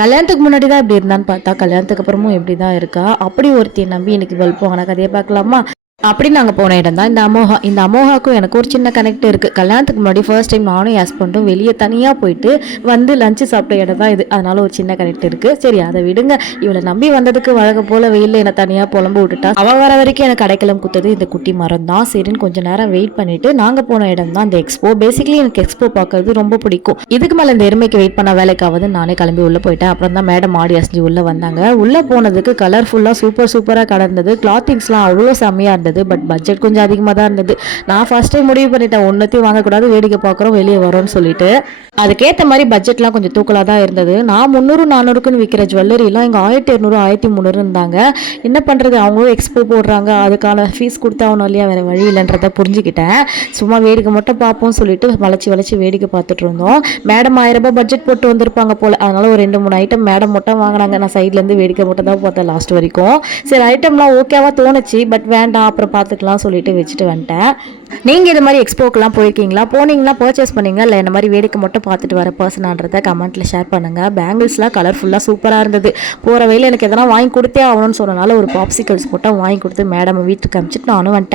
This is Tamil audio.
கல்யாணத்துக்கு முன்னாடி தான் இப்படி இருந்தான்னு பார்த்தா, கல்யாணத்துக்கு அப்புறமும் இப்படி தான் இருக்கா. அப்படி ஒருத்திய நம்பி இன்னைக்கு பல்ப் வாங்கின கதையை பார்க்கலாமா? அப்படி நாங்கள் போன இடம் தான் இந்த அமோகா. இந்த அமோகாவுக்கும் எனக்கு ஒரு சின்ன கனெக்ட் இருக்குது. கல்யாணத்துக்கு முன்னாடி ஃபர்ஸ்ட் டைம் நானும் என் ஹஸ்பண்டும் வெளியே தனியாக போயிட்டு வந்து லஞ்சு சாப்பிட்ட இடம் தான் இது. அதனால ஒரு சின்ன கனெக்ட் இருக்குது. சரி அதை விடுங்க. இவளை நம்பி வந்ததுக்கு வழக்க போல் வெயிலில் என்னை தனியாக புலம்பு விட்டுட்டா. அவள் வர வரைக்கும் எனக்கு அடைக்கலம் குத்தது இந்த குட்டி மரம் தான். சரின்னு கொஞ்சம் நேரம் வெயிட் பண்ணிட்டு நாங்கள் போன இடம் தான் இந்த எக்ஸ்போ. பேசிக்கலி எனக்கு எக்ஸ்போ பார்க்கறது ரொம்ப பிடிக்கும். இதுக்கு மேலே இந்த எருமைக்கு வெயிட் பண்ண வேலைக்காவது நானே கிளம்பி உள்ளே போயிட்டேன். அப்புறம் தான் மேடம் ஆடி அசைஞ்சு உள்ளே வந்தாங்க. உள்ளே போனதுக்கு கலர்ஃபுல்லாக சூப்பராக கடந்தது. கிளாத்திங்ஸ்லாம் அவ்வளோ செம்மையாக இருந்தது. பட் பட்ஜெட் கொஞ்சம் அதிகமாக தான் இருந்தது. நான் ஃபர்ஸ்ட் டைம் முடிவு பண்ணிட்டேன், ஒன்றத்தையும் வாங்கக்கூடாது, வேடிக்கை பார்க்குறோம் வெளியே வரோம்னு சொல்லிட்டு. அதுக்கேற்ற மாதிரி பட்ஜெட்லாம் கொஞ்சம் தூக்கலாக தான் இருந்தது. நான் 300-400க்குன்னு விற்கிற ஜுவல்லரிலாம் இங்கே 1200-1300 இருந்தாங்க. என்ன பண்ணுறது, அவங்களும் எக்ஸ்போ போடுறாங்க, அதுக்கான ஃபீஸ் கொடுத்தாகணும் இல்லையா, வேறு வழி இல்லைன்றதை புரிஞ்சுக்கிட்டேன். சும்மா வேடிக்கை மட்டும் பார்ப்போம்னு சொல்லிட்டு வளைச்சி வேடிக்கை பார்த்துட்டு இருந்தோம். மேடம் 1000 ரூபாய் பட்ஜெட் போட்டு வந்திருப்பாங்க போல். அதனால ஒரு 2-3 ஐட்டம் மேடம் மட்டும் வாங்கினாங்க. நான் சைட்லேருந்து வேடிக்கை மட்டும் தான் பார்த்தேன் லாஸ்ட் வரைக்கும். சரி ஐட்டம்லாம் ஓகேவா தோணுச்சு, பட் வேண்டாம் அப்புறம் பார்த்துக்கலாம் சொல்லிட்டு வச்சுட்டு வந்துட்டேன். நீங்கள் இது மாதிரி எக்ஸ்போக்கெலாம் போயிருக்கீங்களா? போனீங்கன்னா பர்ச்சேஸ் பண்ணீங்க இல்லை இந்த மாதிரி வேடிக்கை மட்டும் பார்த்துட்டு வர பர்சனான்றதை கமெண்ட்டில் ஷேர் பண்ணுங்கள். பேங்கிள்ஸ்லாம் கலர்ஃபுல்லாக சூப்பராக இருந்தது. போகிற வழியில் எனக்கு எதனா வாங்கி கொடுத்தே ஆகணும்னு சொன்னனால ஒரு பாப்சிகல்ஸ் மட்டும் வாங்கி கொடுத்து மேடம் வீட்டுக்கு அனுப்பிச்சிட்டு நானும் வந்துட்டேன்.